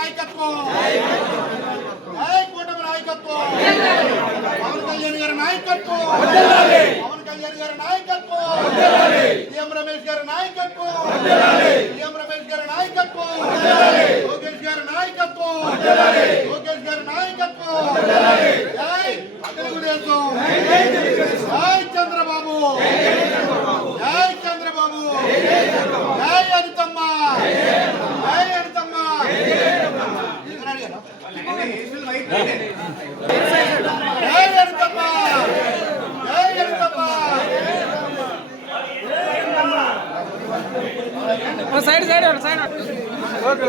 నాయకత్వం కూటమి నాయకత్వం పవన్ కళ్యాణ్ గారి నాయకత్వం పవన్ కళ్యాణ్ గారి నాయకత్వం సీఎం రమేష్ గారి నాయకత్వం సీఎం రమేష్ గారి నాయకత్వం లోకేష్ గారి నాయకత్వం లోకేష్ గారి నాయకత్వం జై తెలుగుదేశం జై చంద్రబాబు జై చంద్రబాబు జై అనితమ్మ జై అనితమ్మ జై అనితమ్మ జై అనితమ్మ సైడ్ సైడ్ సైడ్ ఓకే